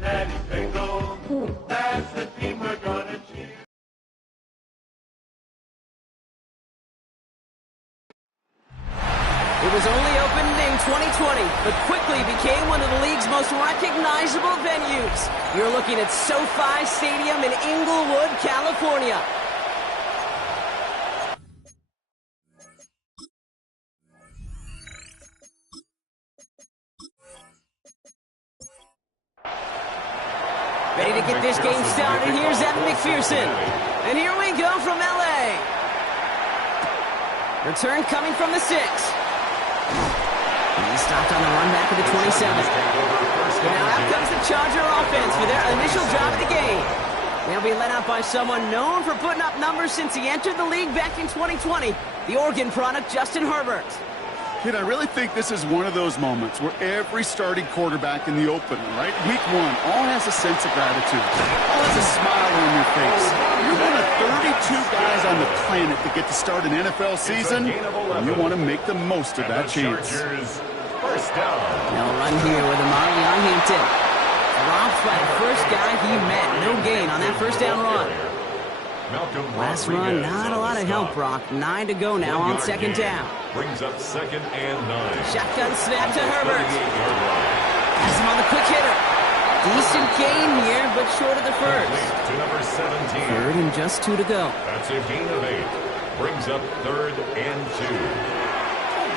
Daddy Bengals, that's the team we're gonna cheer. It was only opened in 2020, but quickly became one of the league's most recognizable venues. You're looking at SoFi Stadium in Inglewood, California. Ready to get this game started. Here's Evan McPherson. And here we go from LA. Return coming from the 6. He stopped on the run back at the 27. Now out comes the Charger offense for their initial drive of the game. They'll be led out by someone known for putting up numbers since he entered the league back in 2020, the Oregon product, Justin Herbert. Kid, I really think this is one of those moments where every starting quarterback in the opener, right? Week 1, all has a sense of gratitude. All has a smile on your face. You're one of 32 guys on the planet that get to start an NFL season, and you want to make the most of that chance. First down. They'll run here with Amari on Hampton. Dropped by the first guy he met. No gain on that first down run. Last run, not a lot of help, Brock. 9 to go now on second down. Brings up 2nd and 9. Shotgun snap to Herbert. Has him on the quick hitter. Decent gain here, but short of the first. To number 17. 3rd and just 2 to go. That's a gain of 8. Brings up 3rd and 2.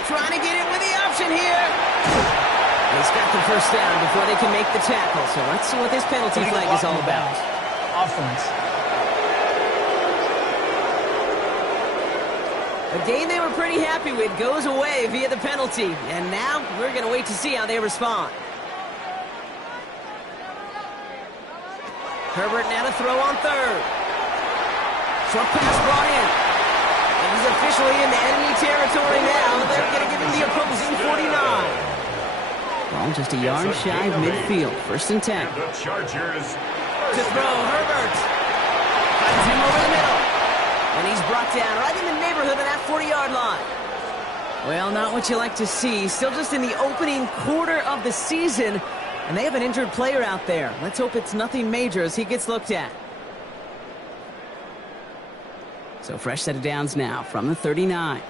Trying to get it with the option here. He's got the first down before they can make the tackle. So let's see what this penalty flag is all about. Offense. A game they were pretty happy with goes away via the penalty. And now we're going to wait to see how they respond. Herbert now to throw on 3rd. Short pass brought in. And he's officially in the enemy territory now. They're going to give him the opposing 49. Well, just a yard shy of midfield. 1st and 10. The Chargers. To throw, Herbert. Finds him over the middle. And he's brought down right in the neighborhood of that 40-yard line. Well, not what you like to see. Still just in the opening quarter of the season. And they have an injured player out there. Let's hope it's nothing major as he gets looked at. So fresh set of downs now from the 39.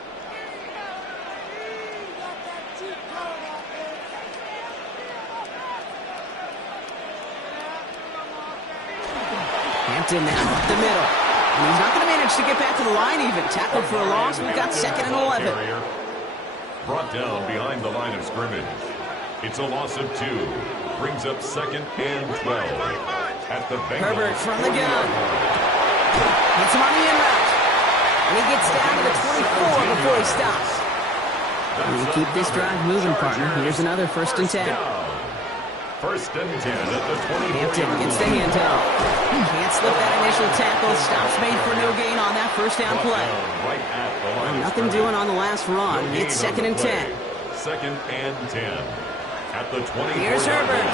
Hampton now up the middle. And he's not going to manage to get back to the line even. Tackled for a loss. We've got 2nd and 11. Brought down behind the line of scrimmage. It's a loss of 2. Brings up 2nd and 12. At the Bengals. Herbert from the gun. Hits him on the in route. And he gets down to the 24 before he stops. And we keep this drive moving, partner. Here's another 1st and 10. 1st and 10 at the 20. Hampton gets the handoff. Can't slip that initial tackle. Stops made for no gain on that first down play. Right at the line. Nothing doing on the last run. It's 2nd and 10. 2nd and 10 at the 20. Here's Herbert.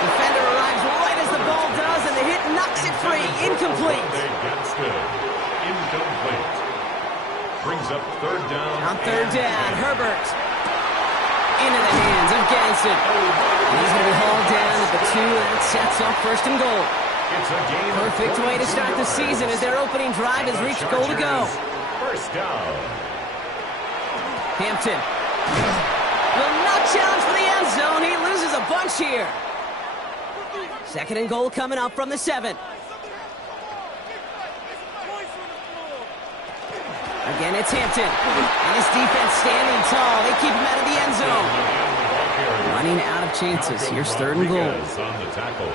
Defender arrives right as the ball does, and the hit knocks it free. Incomplete. Against it. Incomplete. Brings up 3rd down. On 3rd down, Herbert. Into the hands of Ganson. He's going to be hauled down at the 2. That sets up 1st and goal. It's a game. Perfect way to start the season as their opening drive has reached goal to go. 1st down. Hampton will not challenge for the end zone. He loses a bunch here. 2nd and goal coming up from the 7. Again, it's Hampton. And his defense standing tall. They keep him out of the end zone. Running out of chances. Here's 3rd and goal. On the tackle.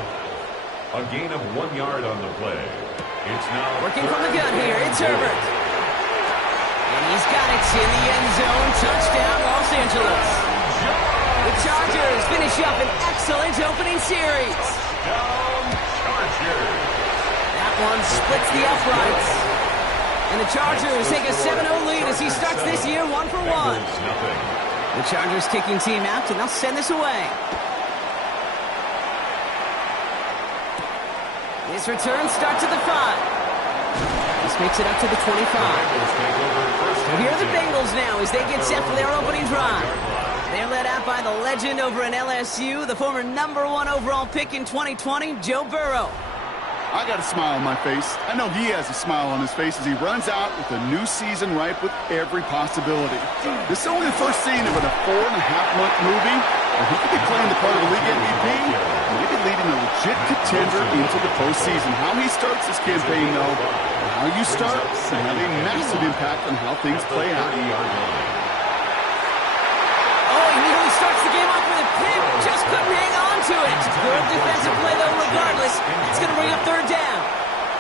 A gain of 1 yard on the play. It's now working from the gun here. It's Herbert. And he's got it in the end zone. Touchdown, Los Angeles. The Chargers finish up an excellent opening series. Down Chargers. That one splits the uprights. And the Chargers take a 7-0 lead as he starts this year 1 for 1. The Chargers kicking team out, and they'll send this away. This return starts at the 5. This makes it up to the 25. So here are the Bengals now as they get set for their opening drive. They're led out by the legend over in LSU, the former #1 overall pick in 2020, Joe Burrow. I got a smile on my face. I know he has a smile on his face as he runs out with a new season ripe with every possibility. This is only the first scene of a 4.5-month movie, and he could be playing the part of a league MVP, maybe leading a legit contender into the postseason. How he starts this campaign, though, and how you start, can have a massive impact on how things play out. Oh, he nearly starts the game off with a pick. Just couldn't hang on to it. Good defensive play, though, regardless. It's going to bring up third down.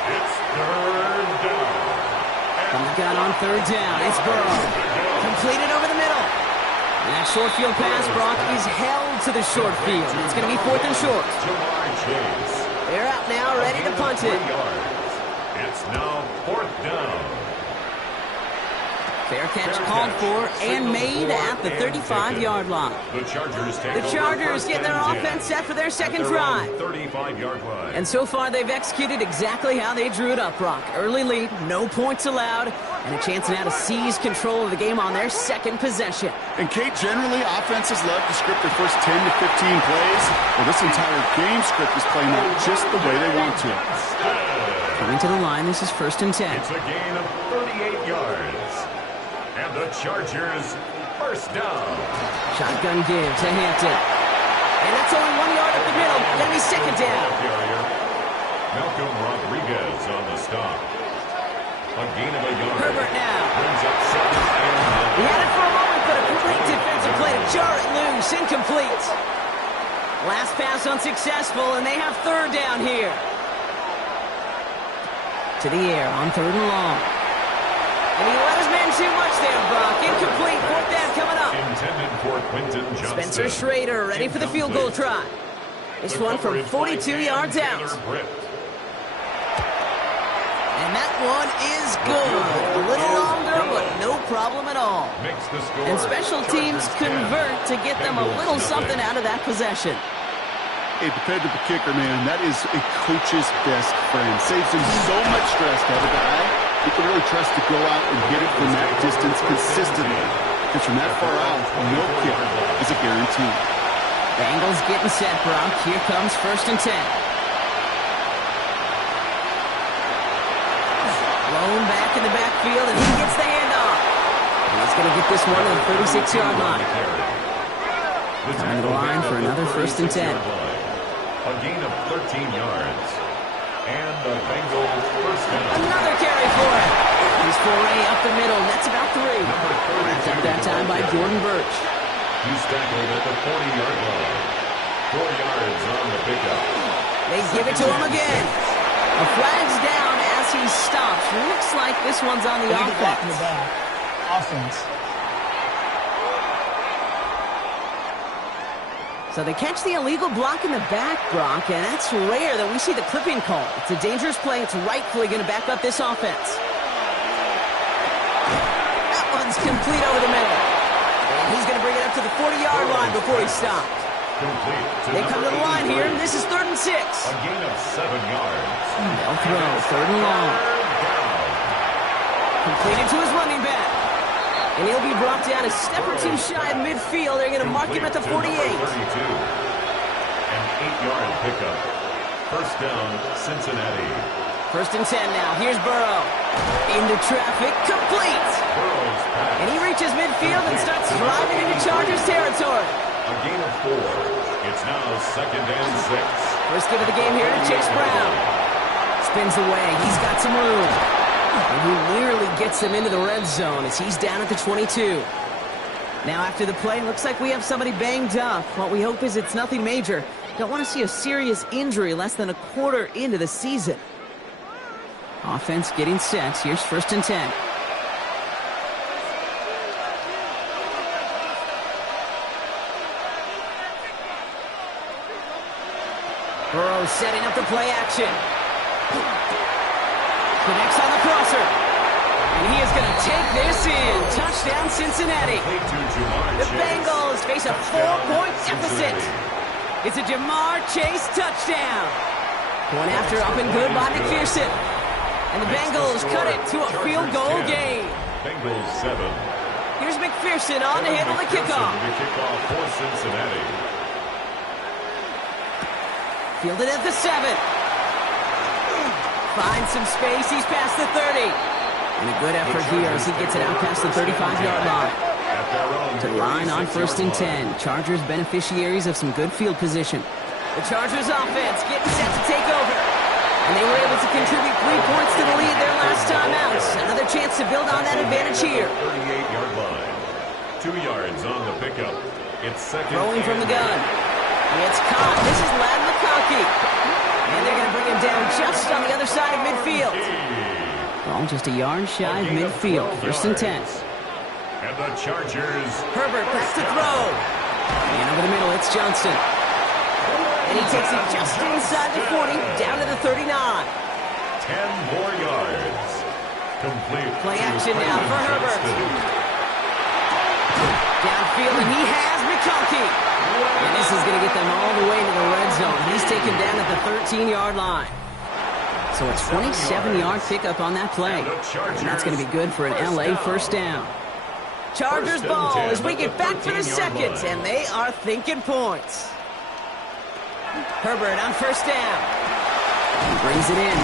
It's third down. From the gun on third down, it's Burrow. Completed over the middle. And that short field pass, Brock, is held to the short field. It's going to be 4th and short. They're out now, ready to punt it. It's now 4th down. Fair catch called for and made at the 35-yard line. The Chargers get their offense set for their second drive. 35-yard line. And so far, they've executed exactly how they drew it up, Brock. Early lead, no points allowed, and a chance now to seize control of the game on their second possession. And, Kate, generally, offenses love to script their first 10 to 15 plays. Well, this entire game script is playing out just the way they want to. Coming to the line, this is 1st and 10. It's a gain of 38 yards. And the Chargers, first down. Shotgun give to Hampton. And that's only 1 yard up the middle. Going to be second down. Malcolm Rodriguez on the stop. A gain of a yard. Herbert now. Brings up 7th and 9. He had it for a moment, but a great defensive play to jar it loose. Incomplete. Last pass unsuccessful, and they have third down here. To the air on 3rd and long. And he let his man too much there, Brock. Incomplete. 4th down coming up. Intended for Quentin Johnson. Spencer Schrader ready for the field goal try. This one from 42 yards out. And that one is good. A little longer, but no problem at all. And special teams convert to get them a little something out of that possession. A dependable kicker, man, that is a coach's best friend. Saves him so much stress to have a guy you can really trust to go out and hit it from that distance consistently. Because from that far out, no kick is a guarantee. Bengals getting set, Brock. Here comes 1st and 10. Blown back in the backfield, and he gets the handoff. And he's going to get this one on the 36-yard line. Coming to the line for another 1st and 10. A gain of 13 yards. And the Bengals first down. Another carry for it. He's foray up the middle. That's about 3. Took that time by Jordan Birch. He's tackled at the 40-yard line. 4 yards on the pickup. They give it to him again. A flag's down as he stops. Looks like this one's on the offense. Offense. So they catch the illegal block in the back, Brock, and that's rare that we see the clipping call. It's a dangerous play. It's rightfully going to back up this offense. That one's complete over the middle. And he's going to bring it up to the 40-yard line before he stops. They come to the line here. This is 3rd and 6. A gain of 7 yards. They'll throw 3rd and long. Completed to his running back. And he'll be brought down a step or two shy of midfield. They're going to mark him at the 48. An 8-yard pickup. First down, Cincinnati. 1st and 10 now. Here's Burrow. Into traffic. Complete. And he reaches midfield and starts driving into Chargers territory. A gain of 4. It's now 2nd and 6. First give of the game here to Chase Brown. Spins away. He's got some room. And he nearly gets them into the red zone as he's down at the 22. Now after the play, looks like we have somebody banged up. What we hope is it's nothing major. Don't want to see a serious injury less than a quarter into the season. Offense getting set. Here's 1st and 10. Burrow setting up the play action. Connects on the crosser. And he is going to take this in. Touchdown, Cincinnati. The Bengals face a 4-point deficit. It's a Jamar Chase touchdown. One after up and good by McPherson. And the Bengals cut it to a field goal game. Bengals 7. Here's McPherson on to handle the kickoff. The kickoff for Cincinnati. Fielded at the 7. Finds some space. He's past the 30. And a good effort here as he gets it out past the 35-yard line. To the line on 1st and 10. Chargers beneficiaries of some good field position. The Chargers offense getting set to take over. And they were able to contribute 3 points to the lead their last time out. Another chance to build on that advantage here. 38-yard line. 2 yards on the pickup. It's second. Throwing from the gun. And it's caught. This is Lad McConkey. And they're going to bring him down just on the other side of midfield. Ball just a yard shy of midfield. 1st and 10. And the Chargers. Herbert back to throw. And over the middle, it's Johnson. And he takes it just inside the 40, down to the 39. 10 more yards. Complete. Play action now for Herbert. Downfield, and he has McConkey. And this is going to get them all the way to the red zone. He's taken down at the 13-yard line. So a 27-yard pickup on that play. And that's going to be good for an LA first down. Chargers ball as we get back for the second, and they are thinking points. Herbert on 1st down. He brings it in.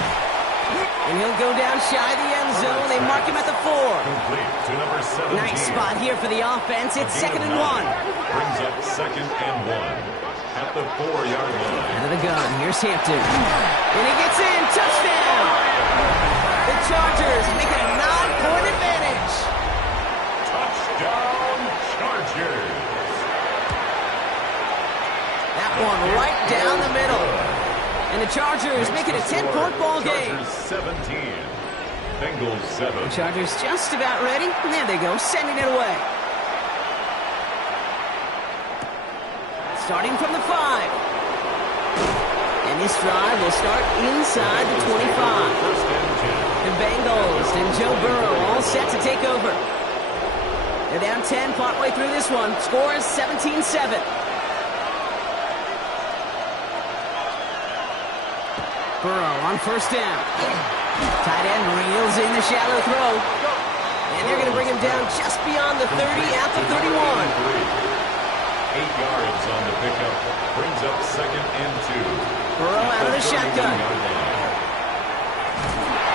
And he'll go down shy of the end zone. They mark him at the 4. Nice spot here for the offense. It's 2nd and 1. Brings up 2nd and 1 at the 4-yard line. Out of the gun. Here's Hampton. And he gets in. Touchdown. The Chargers make it a 9-point advantage. Touchdown, Chargers. That one right down the middle. And the Chargers make it a 10-point ball game. Chargers 17. Bengals 7. The Chargers just about ready. And there they go, sending it away. Starting from the 5. And this drive will start inside the 25. First and 10. The Bengals and Joe Burrow all set to take over. They're down 10 partway through this one. Score is 17-7. Burrow on 1st down. Tight end reels in the shallow throw. And they're going to bring him down just beyond the 30 at the 31. 8 yards on the pickup. Brings up 2nd and 2. Burrow out of the shotgun.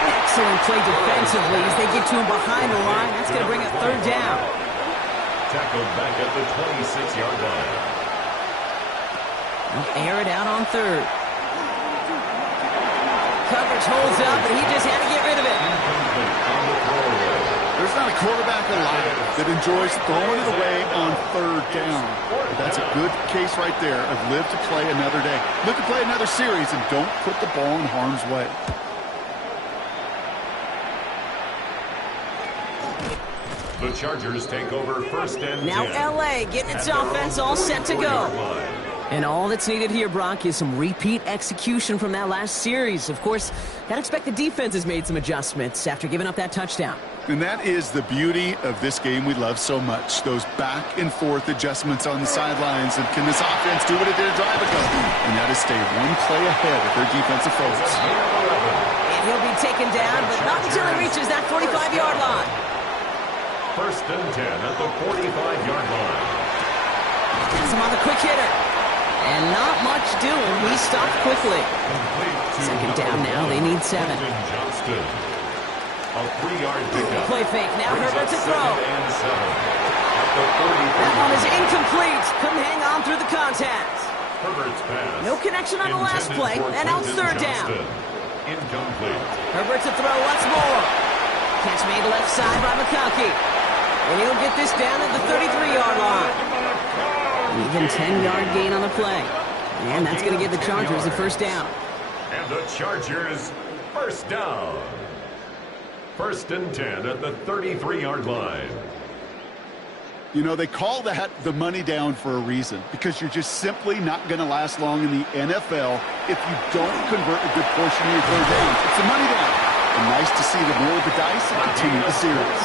Excellent play defensively as they get to him behind the line. That's going to bring a 3rd down. Tackled back at the 26-yard line. They'll air it out on 3rd. Coverage holds up, and he just had to get rid of it. There's not a quarterback alive that enjoys throwing it away on 3rd down. But that's a good case right there of live to play another day. Live to play another series, and don't put the ball in harm's way. The Chargers take over 1st and 10. Now LA getting its offense all set to go. And all that's needed here, Brock, is some repeat execution from that last series. Of course, I'd expect the defense has made some adjustments after giving up that touchdown. And that is the beauty of this game we love so much. Those back-and-forth adjustments on the sidelines. And can this offense do what it did a drive ago? And that is stay one play ahead of their defensive foes. And he'll be taken down, but not until he reaches that 45-yard line. 1st and 10 at the 45-yard line. Gets him on the quick hitter. And not much doing. He stopped quickly. 2nd down now. They need 7. Johnston. A 3-yard pickup. Play fake. Now Herbert to throw. And 7. At the 45. That one is incomplete. Couldn't hang on through the contact. Herbert's pass. No connection on the last play. And now it's 3rd down. Incomplete. Herbert to throw once more. Catch made left side by McConkey. And he'll get this down at the 33-yard line. Even 10-yard gain on the play. And that's going to give the Chargers a 1st down. And the Chargers 1st down. 1st and 10 at the 33-yard line. You know, they call that the money down for a reason, because you're just simply not going to last long in the NFL if you don't convert a good portion of your 3rd downs. It's the money down. And nice to see them roll the dice and continue the series.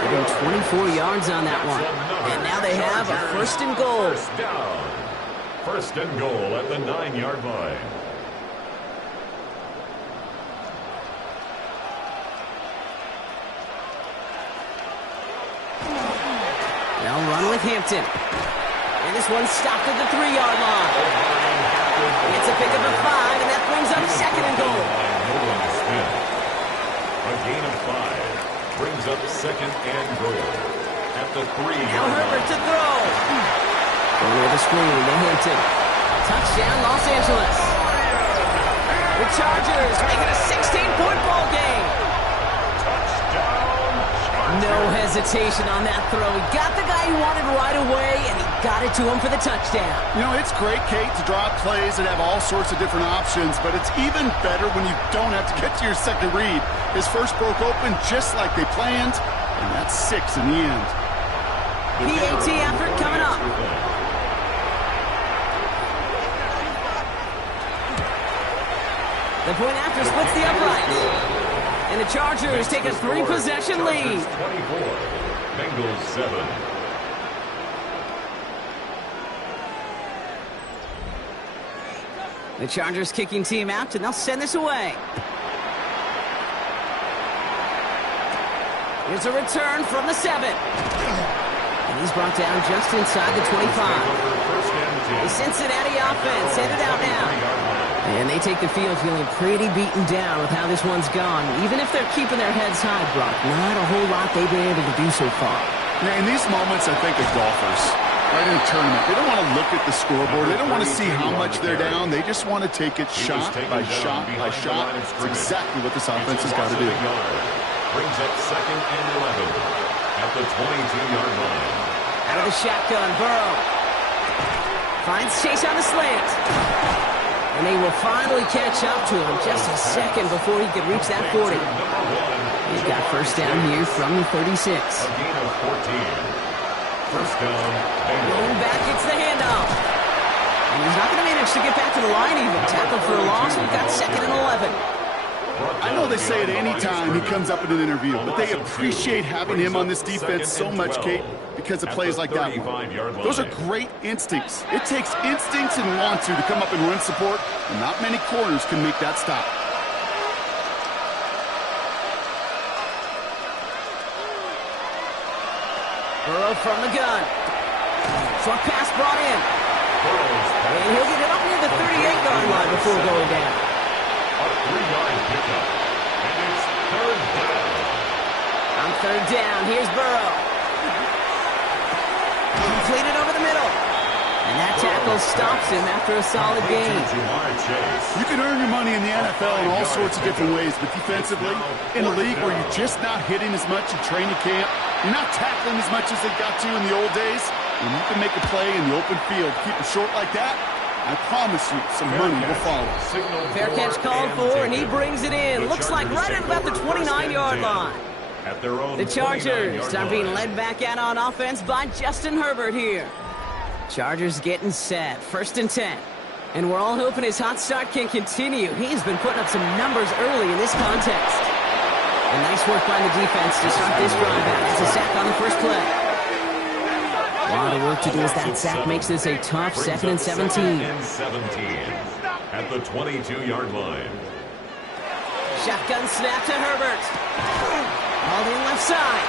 They go 24 yards on that one. And now they have a 1st and goal. 1st down. 1st and goal at the 9-yard line. They'll run with Hampton. And this one's stopped at the 3-yard line. It's a pickup of 5, and that brings up second and goal. A gain of 5 brings up second and goal at the 3-yard Now line. Herbert to throw. Going with the screen to Hampton. Touchdown, Los Angeles. The Chargers make it a 16-point ball game. No hesitation on that throw. He got the guy he wanted right away, and he got it to him for the touchdown. You know, it's great, Kate, to draw up plays and have all sorts of different options, but it's even better when you don't have to get to your second read. His first broke open just like they planned, and that's 6 in the end. PAT effort coming up. The point after splits the uprights. And the Chargers take a 3-possession lead. 24, Bengals 7. The Chargers kicking team out, and they'll send this away. Here's a return from the 7. And he's brought down just inside the 25. The Cincinnati offense headed out now. And they take the field feeling pretty beaten down with how this one's gone. Even if they're keeping their heads high, Brock, not a whole lot they've been able to do so far. Now, in these moments, I think of golfers, right in a tournament. They don't want to look at the scoreboard. They don't want to see how much they're down. They just want to take it shot by shot by shot. That's exactly what this offense has got to do. Brings up second and 11 at the 22-yard line. Out of the shotgun, Burrow finds Chase on the slant. And they will finally catch up to him just a second before he could reach that 40. He's got first down here from the 36. A gain of 14. First down. Going back, it's the handoff. And he's not going to manage to get back to the line even. Tackled for a loss. We've got second and 11. I know they say it any time he comes up in an interview, but they appreciate having him on this defense so much, Kate, because of plays like that one. Those are great instincts. It takes instincts and want to come up and run support, and not many corners can make that stop. Burrow from the gun. Short pass brought in. And he'll get it up near the 38-yard line before going down. A 3-yard pickup. And it's third down. On third down, here's Burrow. Completed over the middle. And that tackle stops him after a solid gain. You can earn your money in the NFL in all sorts of different ways, but defensively, in a league where you're just not hitting as much in training camp, you're not tackling as much as they got to in the old days, and you can make a play in the open field, keep it short like that, I promise you some money will follow. Fair catch called for, and he brings it in. Looks like right at about the 29-yard line. The Chargers are being led back out on offense by Justin Herbert here. Chargers getting set, first and 10. And we're all hoping his hot start can continue. He's been putting up some numbers early in this contest. And nice work by the defense to start this drive out. It's a sack on the first play. A lot of work to do as that sack makes this a tough second and 17. At the 22-yard line. Shotgun snap to Herbert. Called in left side.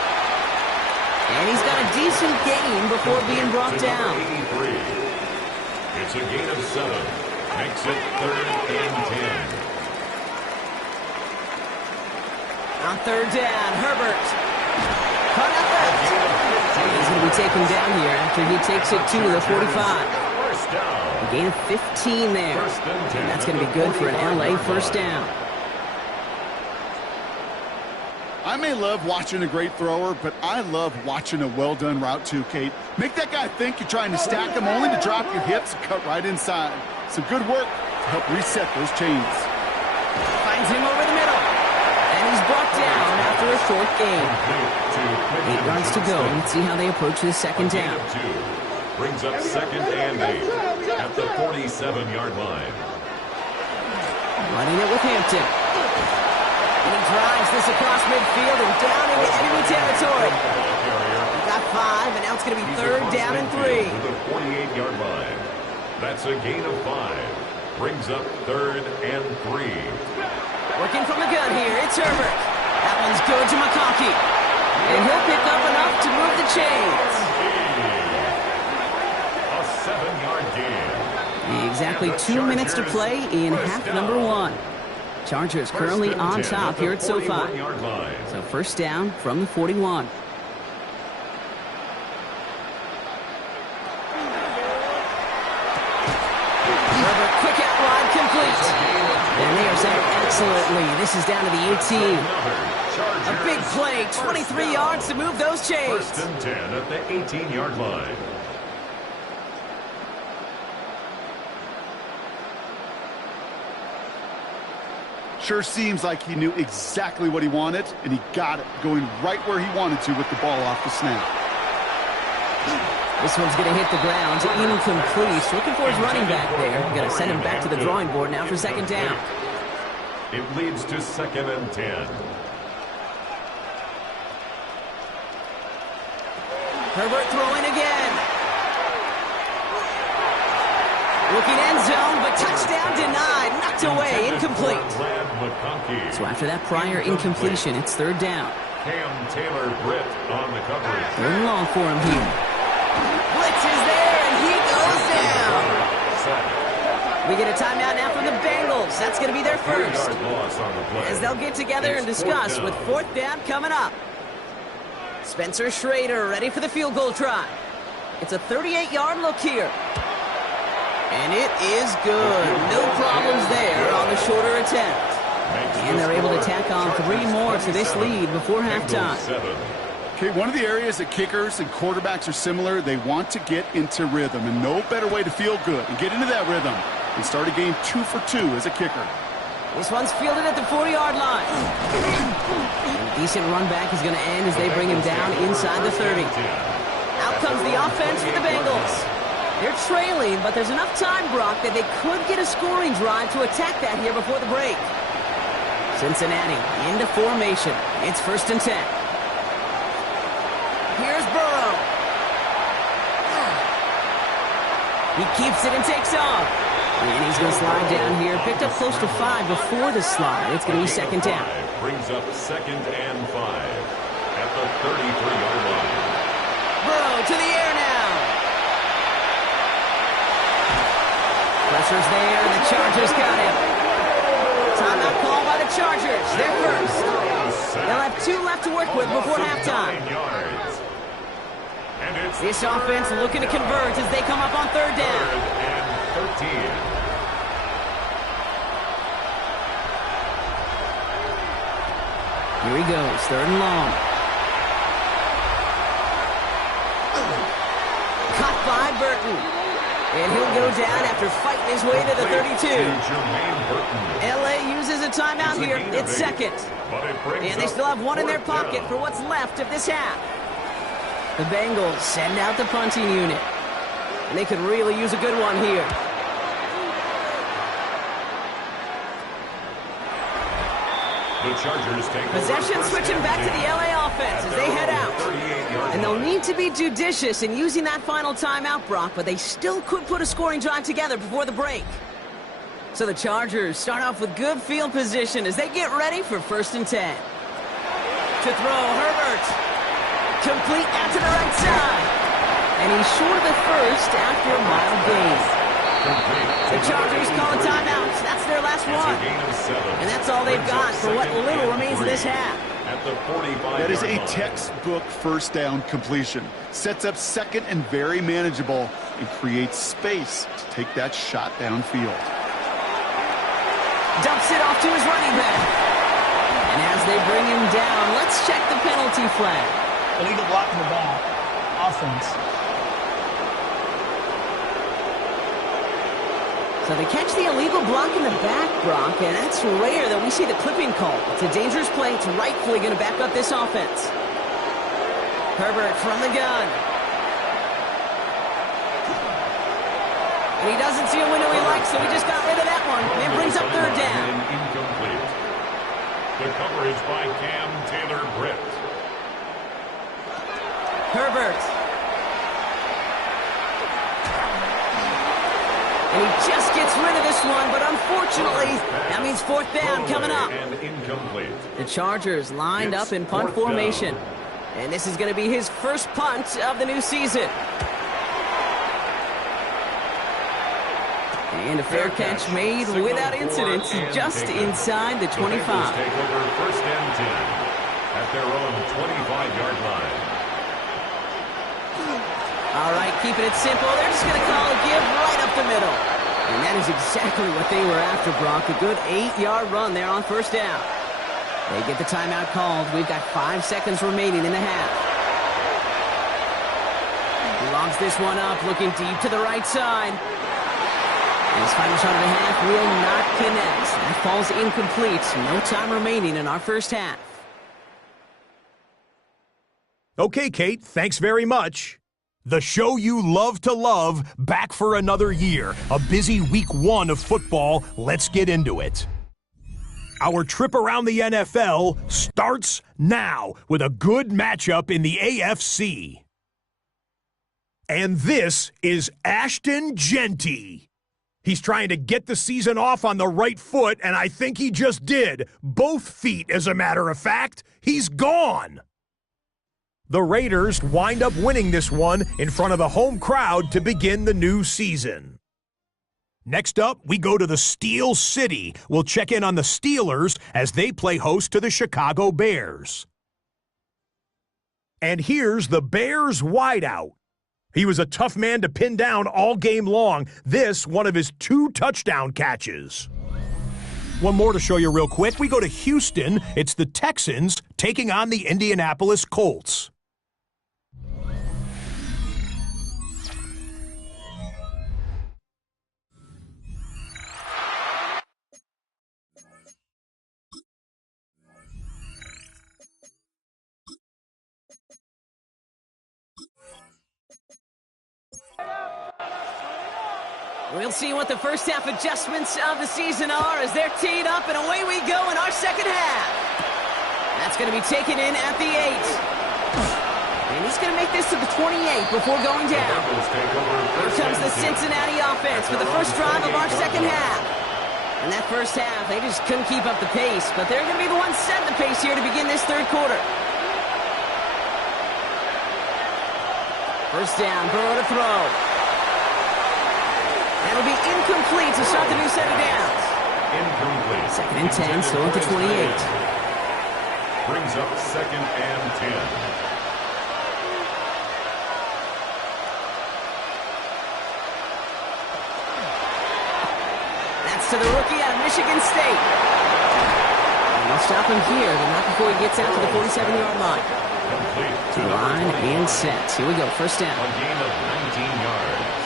And he's got a decent gain before being brought down. It's a gain of 7. Makes it third and 10. On third down, Herbert. Caught up left. He's going to be taken down here after he takes it to the 45. A gain of 15 there. And that's going to be good for an LA first down. I may love watching a great thrower, but I love watching a well-done route too, Kate. Make that guy think you're trying to stack him only to drop your hips and cut right inside. Some good work to help reset those chains. Finds him over the middle. And he's brought down after a short gain. 8 yards to go. Let's see how they approach this second down. Brings up second and 8 at the 47-yard line. Running it with Hampton. And he drives this across midfield and down into enemy territory. He got 5, and now it's going to be third down and 3. To the 48-yard line. That's a gain of 5. Brings up third and 3. Working from the gun here, it's Herbert. That one's good to McConkey. And he'll pick up enough to move the chains. exactly 2 minutes to play in half number 1. Chargers currently on top here at SoFi. So first down from the 41. Herbert, quick out wide, complete. And they are set up excellently. This is down to the 18. A big play, 23 yards to move those chains. First and 10 at the 18-yard line. Sure seems like he knew exactly what he wanted, and he got it, going right where he wanted to with the ball off the snap. This one's going to hit the ground. Incomplete. Looking for his running back there. Going to send him back to the drawing board now for second down. It leads to second and 10. Herbert throwing again. Looking end zone, but touchdown denied. Knocked away. Incomplete. So after that prior incompletion, it's third down. Cam Taylor-Britt on the coverage. Third and long for him here. Blitz is there, and he goes down. We get a timeout now from the Bengals. That's going to be their first. As they'll get together and discuss with fourth down coming up. Spencer Schrader ready for the field goal try. It's a 38-yard look here. And it is good. No problems there on the shorter attempt. And they're able to tack on 3 more to this lead before halftime. Okay, one of the areas that kickers and quarterbacks are similar, they want to get into rhythm. And no better way to feel good and get into that rhythm and start a game 2 for 2 as a kicker. This one's fielded at the 40-yard line. And a decent run back is going to end as they bring him down inside the 30. Out comes the offense for the Bengals. They're trailing, but there's enough time, Brock, that they could get a scoring drive to attack that here before the break. Cincinnati into formation. It's first and 10. Here's Burrow. He keeps it and takes off. And he's going to slide down here. Picked up close to 5 before the slide. It's going to be second down. Brings up second and 5 at the 33-yard line. Burrow to the air now. Pressure's there, and the Chargers got him. Timeout call by the Chargers. They're first. They'll have 2 left to work with before halftime. This offense looking to convert as they come up on third down. Third and 13. Here he goes, third and long. Caught by Burton. And he'll go down after fighting his way to the 32. LA uses a timeout here. It's second. And they still have 1 in their pocket for what's left of this half. The Bengals send out the punting unit. And they could really use a good one here. The Chargers take possession switching back to the LA offense as they head out. And they'll need to be judicious in using that final timeout, Brock, but they still could put a scoring drive together before the break. So the Chargers start off with good field position as they get ready for first and 10. To throw, Herbert. Complete out to the right side. And he's short of the first after a mild gain. The Chargers call a timeout. That's their last one. And that's all they've got for what little remains of this half. That is a textbook first down completion. Sets up second and very manageable and creates space to take that shot downfield. Dumps it off to his running back. And as they bring him down, let's check the penalty flag. Illegal block in the back. Offense. So they catch the illegal block in the back, Brock, and that's rare that we see the clipping call. It's a dangerous play. It's rightfully going to back up this offense. Herbert from the gun. And he doesn't see a window he likes, so he just got rid of that one. And brings up third down. Incomplete. The coverage by Cam Taylor-Britt. Herbert. And he just gets rid of this one, but unfortunately, that means fourth down coming up. And incomplete. The Chargers lined up in punt formation. And this is going to be his first punt of the new season. And a fair catch made without incident, just inside the 25. Bengals take over 1st and 10 at their own 25-yard line. All right, keeping it simple. They're just going to call a give right up the middle. And that is exactly what they were after, Brock. A good 8-yard run there on 1st down. They get the timeout called. We've got 5 seconds remaining in the half. He lobs this one up, looking deep to the right side. His final shot of the half will not connect. That falls incomplete. No time remaining in our 1st half. Okay, Kate, thanks very much. The show you love to love, back for another year. A busy week 1 of football. Let's get into it. Our trip around the NFL starts now with a good matchup in the AFC. And this is Ashton Genty. He's trying to get the season off on the right foot, and I think he just did. Both feet, as a matter of fact. He's gone. The Raiders wind up winning this one in front of the home crowd to begin the new season. Next up, we go to the Steel City. We'll check in on the Steelers as they play host to the Chicago Bears. And here's the Bears wideout. He was a tough man to pin down all game long. This, one of his 2 touchdown catches. One more to show you real quick. We go to Houston. It's the Texans taking on the Indianapolis Colts. We'll see what the 1st half adjustments of the season are as they're teed up, and away we go in our 2nd half. That's going to be taken in at the 8. And he's going to make this to the 28 before going down. Here comes the Cincinnati offense for the first drive of our 2nd half. In that 1st half, they just couldn't keep up the pace, but they're going to be the ones setting the pace here to begin this 3rd quarter. 1st down, Burrow to throw. That'll be incomplete to start the new set of downs. Incomplete. 2nd and 10, still at the 28. Brings up 2nd and 10. That's to the rookie out of Michigan State. And they'll stop him here, but not before he gets out to the 47-yard line. Complete to Line and set. Here we go, 1st down. a gain of 19 yards.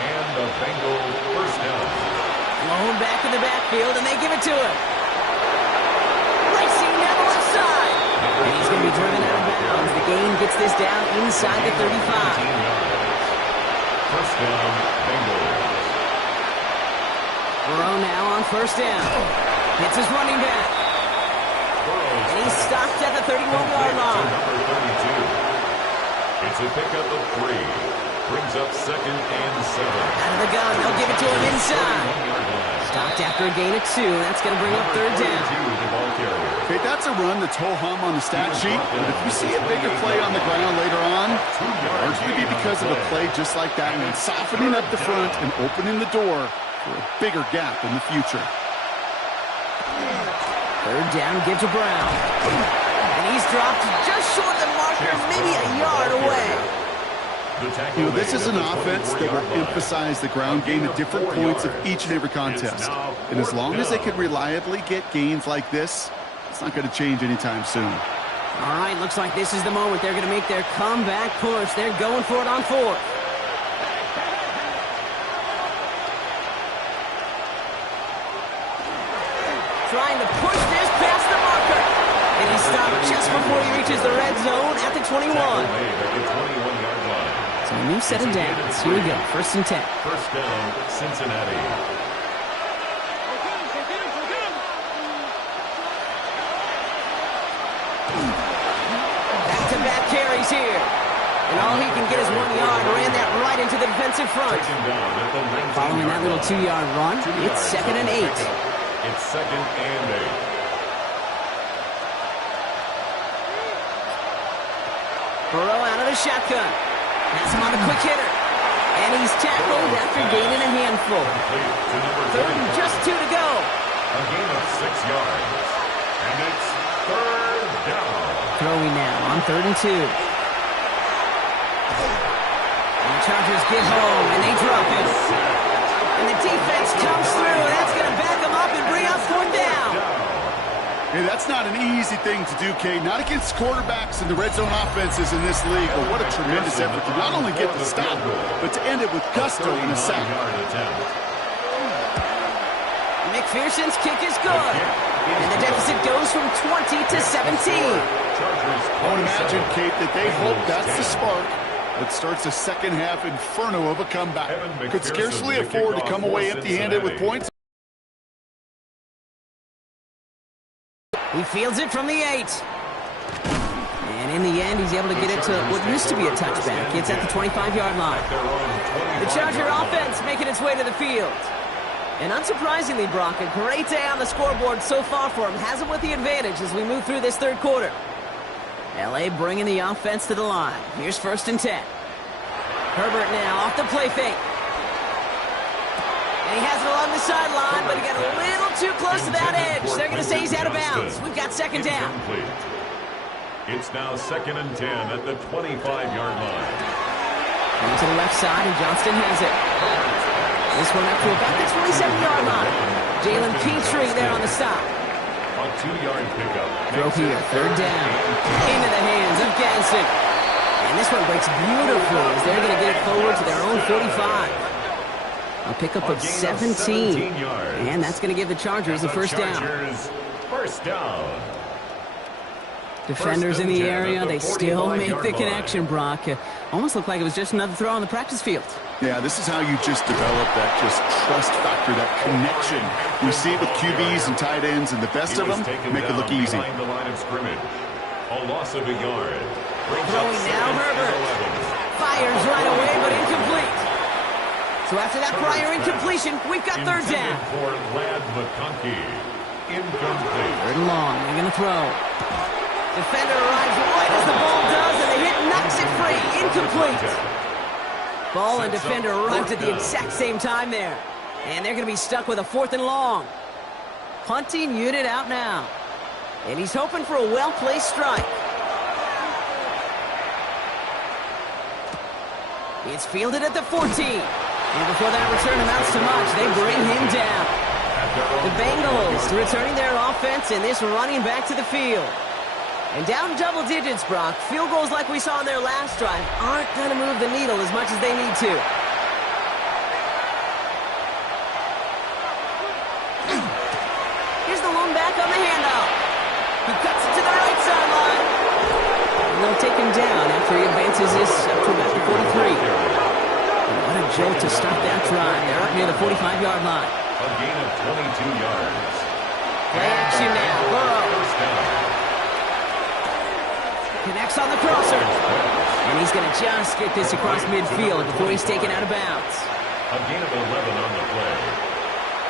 And the Bengals 1st down. Blown back in the backfield, and they give it to him. Racing down the left side. And he's going to be driven out of bounds. The gain gets this down inside the 35. 1st down, Bengals. Burrow now on 1st down. Hits his running back. And he's stopped at the 31-yard line. Number 32. It's a pickup of 3. Brings up 2nd and 7. Out of the gun, they'll give it to him inside. Stopped after a gain of 2. That's going to bring up 3rd down. Okay, that's a run that's ho-hum on the stat sheet, but if you see a bigger play on the ground later on, largely be because of a play just like that and softening up the front and opening the door for a bigger gap in the future. 3rd down, give to Brown. And he's dropped just short of the marker, maybe a yard away. You know, this is an offense that will emphasize the ground game at different points of each and every contest. And as long as they can reliably get gains like this, it's not going to change anytime soon. All right, looks like this is the moment they're going to make their comeback push. They're going for it on 4th. Trying to push this past the marker. And he's stopped just before he reaches the red zone at the 21. So a new set of downs. Here we go, 1st and 10. 1st down, Cincinnati. Back-to-back carries here. And all he can get is 1 yard. Ran that right into the defensive front. Following that little 2-yard run, it's 2nd and 8. It's 2nd and 8. Burrow out of the shotgun. Has him on the quick hitter. And he's tackled after gaining a handful. Third and just 2 to go. A gain of 6 yards. And it's third down. Throwing now on 3rd and 2. And the Chargers get home, and they drop it. And the defense comes through, and that's going to back them up and bring up 4th down. Hey, that's not an easy thing to do, Kate. Not against quarterbacks and the red zone offenses in this league, but what a tremendous effort to not only get the stop, but to end it with gusto in a sack. McPherson's kick is good. And the deficit goes from 20 to 17. I would imagine, Kate, that they hope that's the spark that starts a second half inferno of a comeback. Could scarcely afford to come away empty-handed with points. He fields it from the 8. And in the end, he's able to get it to what used to be a touchback. It's at the 25-yard line. The Charger offense making its way to the field. And unsurprisingly, Brock, a great day on the scoreboard so far for him. Has him with the advantage as we move through this third quarter. L.A. bringing the offense to the line. Here's 1st and 10. Herbert now off the play fake. And he has it along the sideline, but he got a little too close to that edge. They're going to say he's out of bounds. We've got 2nd down. It's now 2nd and 10 at the 25-yard line. Going to the left side, and Johnston has it. This one up to about the 27-yard line. Jalen Petrie there on the stop. A 2-yard pickup. Throw here, 3rd down. Into the hands of Gadsden. And this one breaks beautifully as they're going to get it forward to their own 45. A pickup of 17. And that's going to give the Chargers the 1st down. First down. Defenders in the area, they still make the connection, Brock. Almost looked like it was just another throw on the practice field. Yeah, this is how you just develop that just trust factor, that connection. We see it with QBs and tight ends, and the best of them make it look easy. The line of scrimmage. A loss of a yard. Throwing now, Herbert. Fires right away, but incomplete. So after that prior incompletion, we've got 3rd down. For Lad McConkey. Incomplete. 3rd and long, they're going to throw. Defender arrives right as the ball does, and the hit knocks it free. Incomplete. Ball and defender arrived at the exact same time there. And they're going to be stuck with a 4th and long. Punting unit out now. And he's hoping for a well-placed strike. It's fielded at the 14. And before that return amounts to much, they bring him down. The Bengals returning their offense and this running back to the field. And down double digits, Brock. Field goals like we saw on their last drive aren't going to move the needle as much as they need to. Here's the lone back on the handoff. He cuts it to the right sideline. And they'll take him down after he advances this up to about the 43. And what a jolt to start that drive. They're up near the 45-yard line. A gain of 22 yards. Play action now. Burrow. First down. Connects on the crosser. And he's going to just get this across midfield before he's taken out of bounds. A gain of 11 on the play.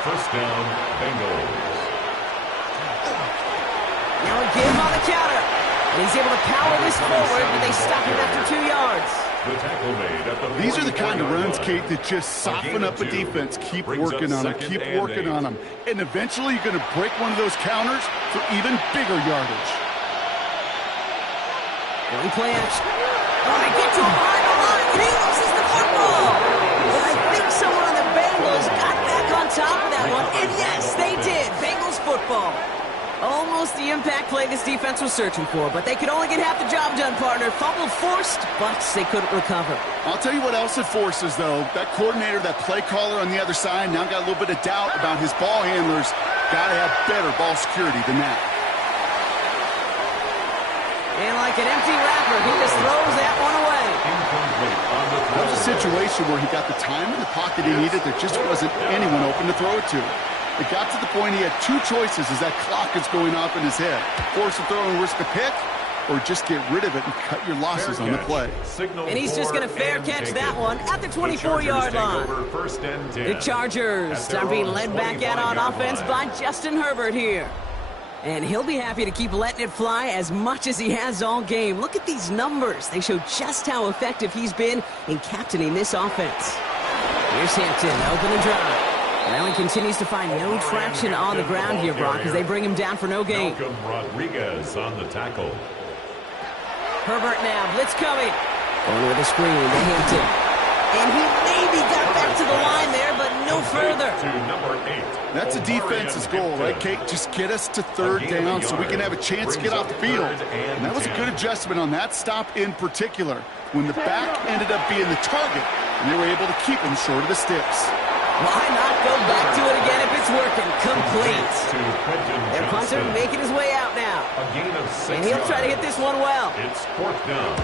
First down, Bengals. Now a give on the counter. And he's able to power this forward, but they stop him after 2 yards. The tackle made at the These are the kind of runs, Kate, that just soften up a defense. Keep working on them. Keep working on them. And eventually you're going to break one of those counters for even bigger yardage. Going play action. Oh, they get to him behind the line, and he loses the football. But I think someone on the Bengals got back on top of that one, and yes, they did. Bengals football. Almost the impact play this defense was searching for, but they could only get half the job done, partner. Fumble forced, but they couldn't recover. I'll tell you what else it forces, though. That coordinator, that play caller on the other side, now got a little bit of doubt about his ball handlers. Got to have better ball security than that. And like an empty wrapper, he just throws that one away. That was a situation where he got the time in the pocket he needed. There just wasn't anyone open to throw it to. It got to the point he had 2 choices as that clock is going off in his head. Force a throw and risk a pick, or just get rid of it and cut your losses on the play. And he's just going to fair catch that one at the 24-yard line. The Chargers are being led back out on offense by Justin Herbert here. And he'll be happy to keep letting it fly as much as he has all game. Look at these numbers. They show just how effective he's been in captaining this offense. Here's Hampton, open and dry. Allen continues to find no traction on the ground here, Brock, as they bring him down for no gain. Malcolm Rodriguez on the tackle. Herbert now, blitz coming. Going with a screen to Hampton. And he maybe got back to the line there, but no further. To number 8. That's a defense's goal, right, Kate? Just get us to third down so we can have a chance to get off the field. And that was a good adjustment on that stop in particular, when the back ended up being the target, and they were able to keep him short of the sticks. Why not go back to it again if it's working? Complete. Their punter making his way out now. A gain of 6 and he'll try to hit this one well. It's 4th down.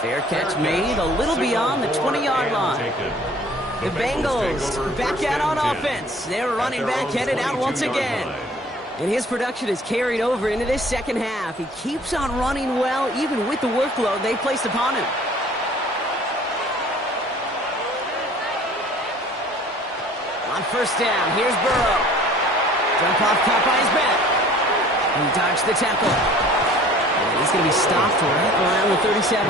Fair catch made a little beyond the 20-yard line. The Bengals back out on offense. They're running back headed out once again. And his production is carried over into this second half. He keeps on running well, even with the workload they placed upon him. On first down, here's Burrow. Jump off caught by his back. He dodged the tackle. And he's going to be stopped right around the 37.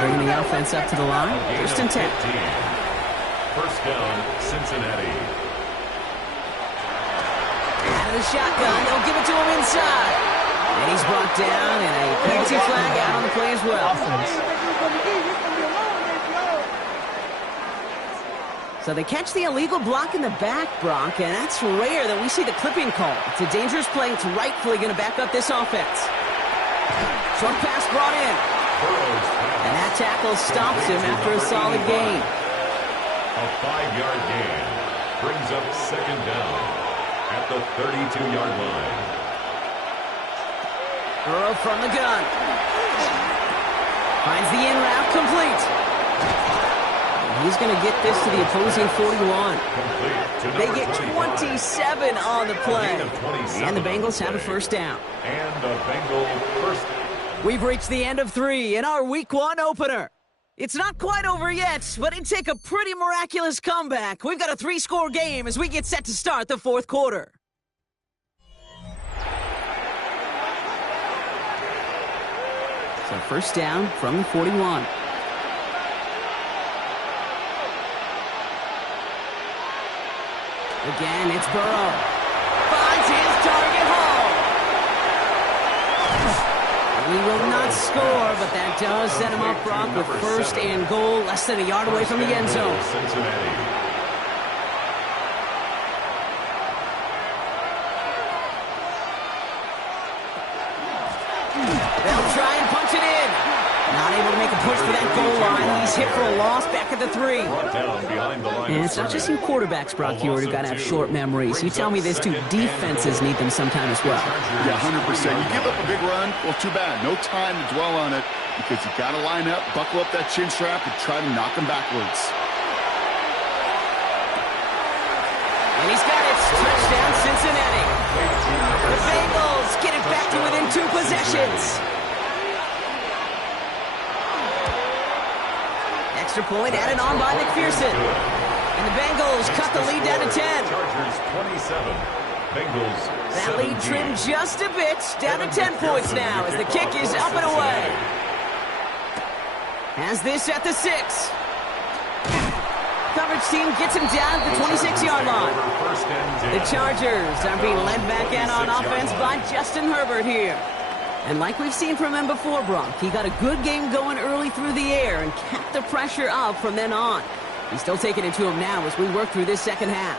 Bringing the offense up to the line. First and 10. First down, Cincinnati. Out of the shotgun, they'll give it to him inside. And he's brought down, and a penalty flag out on the play as well. So they catch the illegal block in the back, Brock, and that's rare that we see the clipping call. It's a dangerous play. It's rightfully going to back up this offense. Short pass brought in. And that tackle stops him after a solid gain. A 5-yard gain brings up second down at the 32-yard line. Burrow from the gun. Finds the in route complete. He's going to get this to the opposing 41. They get 27 on the play. And the Bengals have a first down. And the Bengals first. We've reached the end of 3 in our Week 1 opener. It's not quite over yet, but it'd take a pretty miraculous comeback. We've got a 3-score game as we get set to start the 4th quarter. So first down from the 41. Again, it's Burrow. Finds his target home. He will not score, but that does set him up, Brock, with first and goal, less than a yard away from the end zone. Cincinnati. They'll try and punch it in. Not able to make a push for that goal line. He's hit for a loss back at the 3. And it's not just you quarterbacks, Brock, who got to have short memories. You tell me this too, defenses need them sometime as well. Yeah, 100%. You give up a big run, well, too bad. No time to dwell on it because you got to line up, buckle up that chin strap, and try to knock them backwards. And he's got it. Touchdown, Cincinnati. The Bengals get it back to within 2 possessions. Extra point added on by McPherson. And the Bengals cut the lead down to 10. Chargers 27. Bengals that lead trimmed just a bit, down to 10 points now as the kick is up and away. Has this at the 6. Coverage team gets him down at the 26-yard line. The Chargers are being led back in on offense by Justin Herbert here. And like we've seen from him before, Brock, he got a good game going early through the air and kept the pressure up from then on. He's still taking it to him now as we work through this second half.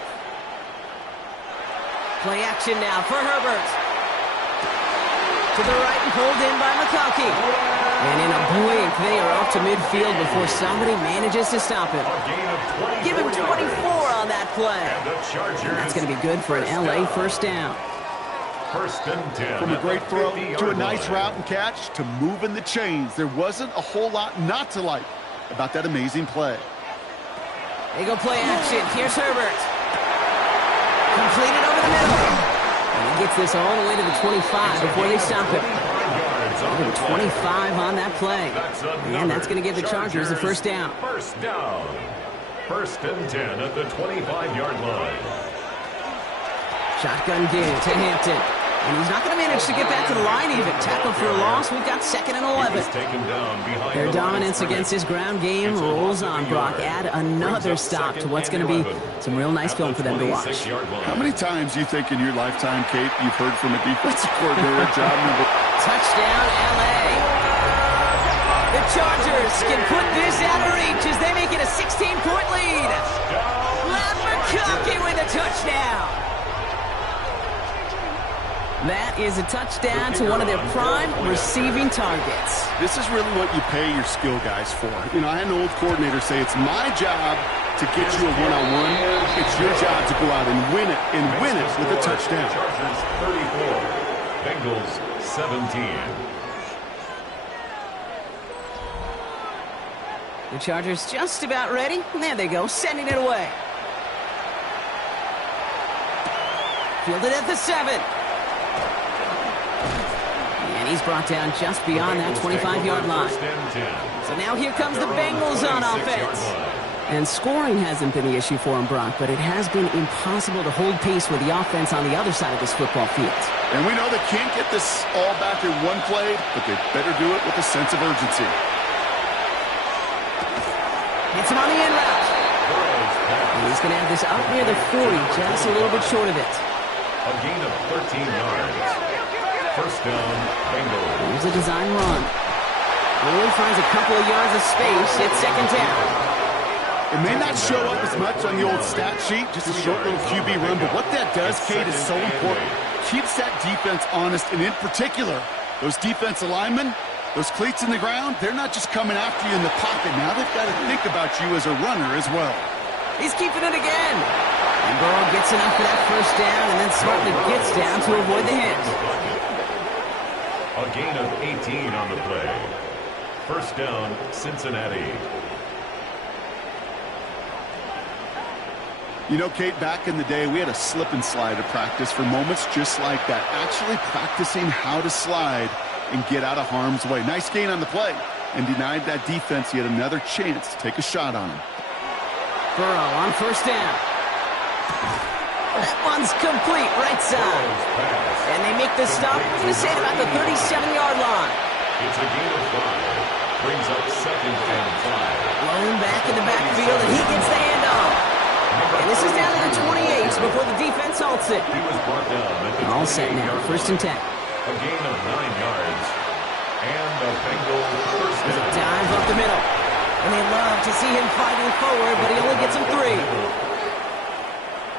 Play action now for Herbert. To the right and pulled in by McConkey. And in a blink, they are off to midfield before somebody manages to stop him. Give him 24 on that play. And that's going to be good for an LA first down. First and 10. From a great throw to a nice route and catch to moving the chains. There wasn't a whole lot not to like about that amazing play. They go play action. Here's Herbert. Completed over the middle. And he gets this all the way to the 25 before they stop him. Over 25 on that play. And that's going to give the Chargers the first down. First down. First and 10 at the 25-yard line. Shotgun game to Hampton. And he's not going to manage to get back to the line even. Tackle for a loss. We've got 2nd and 11. Their dominance against his ground game rolls on, Brock. Add another stop to what's going to be some real nice film for them to watch. How many times do you think in your lifetime, Kate, you've heard from a defensive coordinator job number... Touchdown, L.A. The Chargers can put this out of reach as they make it a 16-point lead. Ladd McConkey with a touchdown. That is a touchdown to one of their prime receiving targets. This is really what you pay your skill guys for. You know, I had an old coordinator say, it's my job to get you a one-on-one. It's your job to go out and win it with a touchdown. Chargers 34, Bengals 17. The Chargers just about ready. There they go, sending it away. Fielded at the 7. And he's brought down just beyond that 25-yard line. So now here comes the Bengals on offense. And scoring hasn't been the issue for him, Brock, but it has been impossible to hold pace with the offense on the other side of this football field. And we know they can't get this all back in one play, but they better do it with a sense of urgency. Hits him on the end route. And he's going to have this up near the 40, just a little bit short of it. A gain of 13 yards. First down, Bengals. Here's a design run. Really finds a couple of yards of space. It's 2nd down. It may not show up as much on the old stat sheet, just a short little QB run, but what that does, Kate, is so important. Keeps that defense honest, and in particular, those defensive linemen, those cleats in the ground, they're not just coming after you in the pocket. Now they've got to think about you as a runner as well. He's keeping it again. And Burrow gets enough for that first down and then smartly gets down to avoid the hit. A gain of 18 on the play. First down, Cincinnati. You know, Kate, back in the day, we had a slip and slide to practice for moments just like that. Actually practicing how to slide and get out of harm's way. Nice gain on the play, and denied that defense yet another chance to take a shot on him. Burrow on first down. That one's complete, right side. And they make the stop, I'm going to say it about the 37-yard line. It's a gain of 5. Brings up 2nd and 5. Blown back in the backfield, and he gets the handoff. And this is down to the 28s before the defense halts it. He was brought down at the all set now, 1st and 10. A gain of 9 yards. And the Bengals first There's a down. dive up the middle. And they love to see him fighting forward, but he only gets him 3.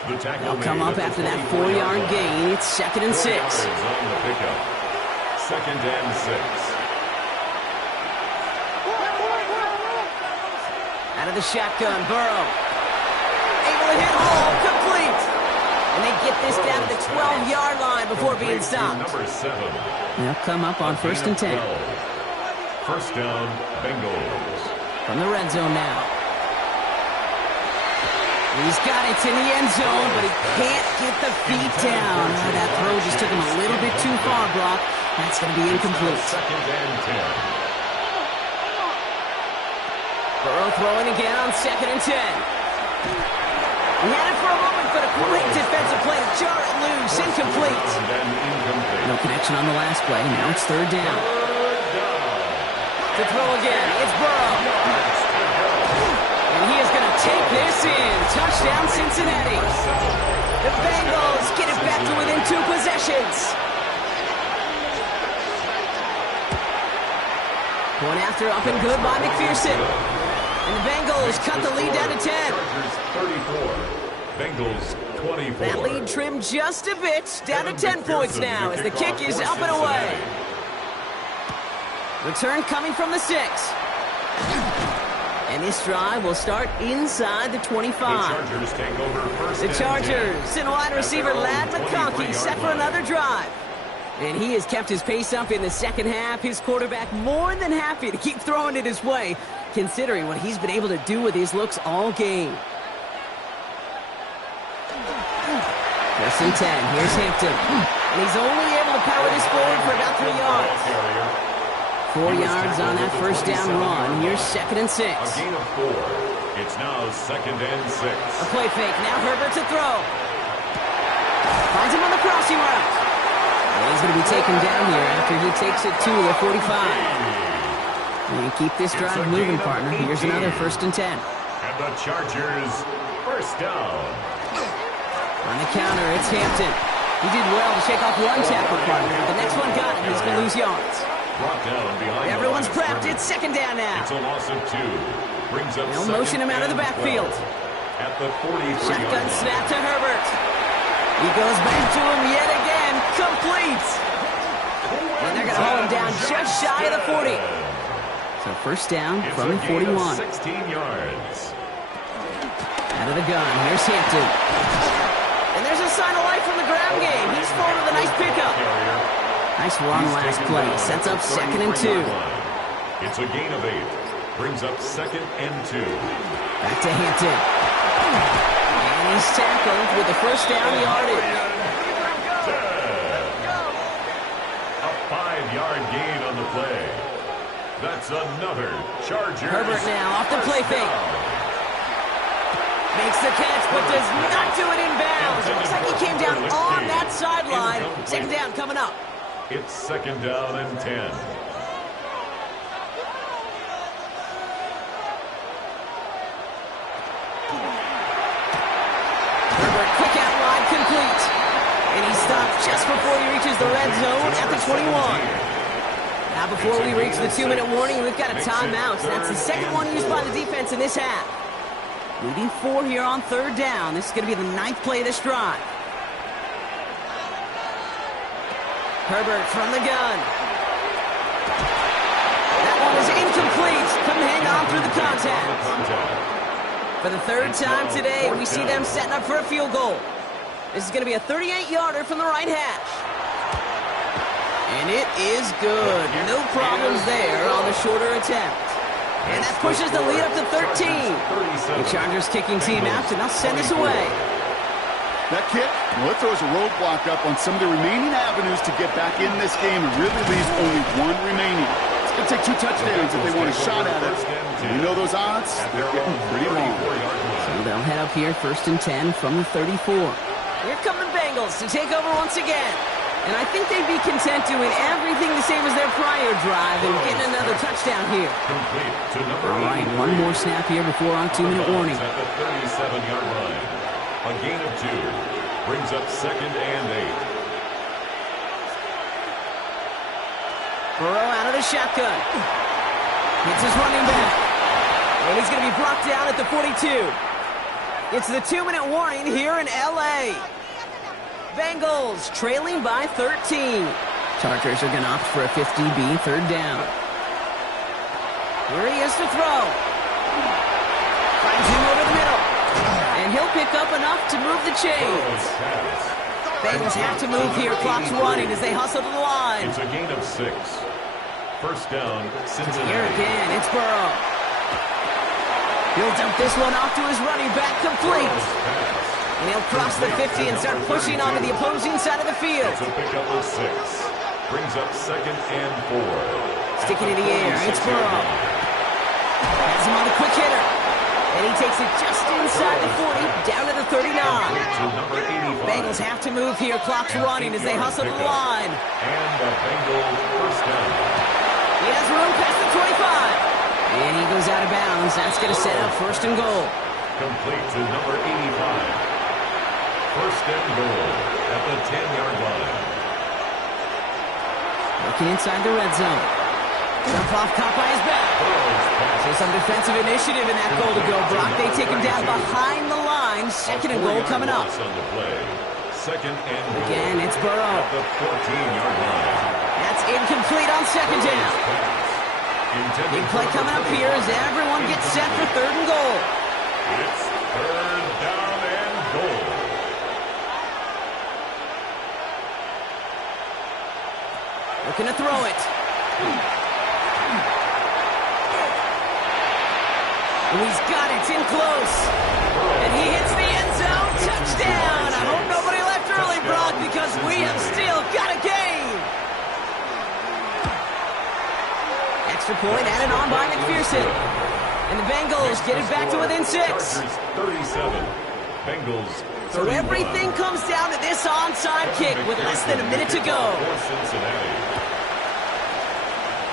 The tackle They'll come up after that 4-yard gain. It's 2nd and 6. On the pickup. 2nd and 6. Out of the shotgun, Burrow. Able to hit home, complete. And they get this down to the 12-yard line before being stopped. Number 7. They'll come up on 1st and 10. First down, Bengals. From the red zone now. He's got it in the end zone, but he can't get the feet down. That throw just took him a little bit too far, Brock. That's going to be incomplete. 2nd and 10. Burrow throwing again on 2nd and 10. He had it for a moment, but a great defensive play to jar it loose. Incomplete. No connection on the last play. Now it's 3rd down. To throw again, it's Burrow. And he is going to take this in. Touchdown, Cincinnati. The Bengals get it back to within 2 possessions. Going after up and good by McPherson. And the Bengals cut the lead down to 10. 34. Bengals 24. That lead trimmed just a bit. Down to 10 points now as the kick is up and away. Return coming from the 6. And this drive will start inside the 25. The Chargers take over first. The Chargers and wide receiver Ladd McConkey set for another drive. And he has kept his pace up in the second half. His quarterback more than happy to keep throwing it his way, considering what he's been able to do with his looks all game. 1st and 10. Here's Hampton. And he's only able to power this forward for about 3 yards. 4 yards on that first down run. Here's 2nd and 6. A gain of 4. It's now 2nd and 6. A play fake. Now Herbert to throw. Finds him crossing route. And he's going to be taken down here after he takes it to the 45. You keep this drive moving, partner. Here's another 1st and 10. And the Chargers, first down. On the counter, it's Hampton. He did well to shake off one tackle, partner. But the next one got him. He's going to lose yards. Brought down behind. Everyone's prepped. It's 2nd down now. It's a loss of 2. Brings up They'll motion him out of the backfield. At the 43. Shotgun snap to Herbert. He goes back to him yet again. Complete. And they're going to hold him down just shy of the 40. So 1st down from the 41. 16 yards. Out of the gun. Here's Hampton. And there's a sign of life from the ground game. He's forward with a nice pickup. Nice run last play. Sets up 2nd and 2. It's a gain of 8. Brings up 2nd and 2. Back to Hampton. And he's tackled with the 1st down yardage. A 5-yard gain on the play. That's another Chargers. Herbert now off the play fake. Makes the catch, but does not do it in bounds. It looks like he came down on that sideline. 2nd down coming up. It's 2nd down and 10. Herbert, quick out wide, complete. And he stops just before he reaches the red zone at the 21. Now before we reach the 2-minute warning, we've got a timeout. So that's the 2nd one used by the defense in this half. Leading 4 here on 3rd down. This is going to be the 9th play of this drive. Herbert from the gun. That one is incomplete. Couldn't hang on through the contact. For the 3rd time today, we see them setting up for a field goal. This is going to be a 38-yarder from the right hash. And it is good. No problems there on the shorter attempt. And that pushes the lead up to 13. The Chargers kicking team out, and they'll send this away. That kick, well, it throws a roadblock up on some of the remaining avenues to get back in this game and really leaves only 1 remaining. It's going to take 2 touchdowns if they want a shot at it. And you know those odds, they're getting pretty long. So they'll head up here 1st and 10 from the 34. Here come the Bengals to take over once again. And I think they'd be content doing everything the same as their prior drive and getting another touchdown here. All right, 1 more snap here before our 2-minute warning. At the 37-yard line. A gain of 2. Brings up 2nd and 8. Burrow out of the shotgun. Hits his running back. And he's going to be brought down at the 42. It's the 2-minute warning here in L.A. Bengals trailing by 13. Chargers are going to opt for a 50-B 3rd down. Here he is to throw. Finds him over the middle. And he'll pick up enough to move the chains. Bengals have to move here. Clock's running as they hustle to the line. It's a gain of 6. 1st down, Cincinnati. Here again, it's Burrow. He'll dump this one off to his running back, complete. And he'll cross the 50 and start pushing onto the opposing side of the field. It's a pickup of 6. Brings up 2nd and 4. Sticking in the air, it's Burrow. Has him on a quick hitter. And he takes it just inside the 40, down to the 39. Bengals have to move here. Clock's running as they hustle to the line. And the Bengals first down. He has room past the 25. And he goes out of bounds. That's going to set up 1st and goal. Complete to number 85. 1st and goal at the 10-yard line. Looking inside the red zone. Jump off, caught by his back. So some defensive initiative in that goal to go, Brock. They take him down behind the line. 2nd and goal coming up. On the play. 2nd and goal. Again, it's Burrow. At the 14-yard line. That's incomplete on 2nd down. Big play coming up here as everyone gets set for 3rd and goal. It's 3rd down and goal. Looking to throw it. And he's got it. It's in close. And he hits the end zone. Touchdown. I hope nobody left early, Brock, because we have still got a game. Extra point added on by McPherson. And the Bengals get it back to within 6. Chargers 37. Bengals So everything comes down to this onside kick with less than a minute to go.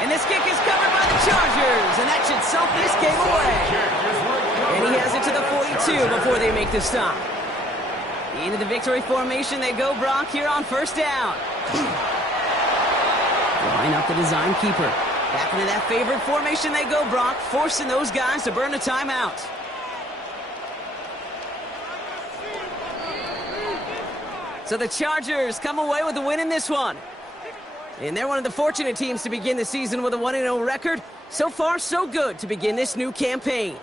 And this kick is covered by the Chargers, and that should salt this game away. And he has it to the 42 before they make the stop. Into the victory formation they go, Brock, here on first down. Line up the design keeper. Back into that favorite formation they go, Brock, forcing those guys to burn a timeout. So the Chargers come away with a win in this one. And they're one of the fortunate teams to begin the season with a 1-0 record. So far, so good to begin this new campaign.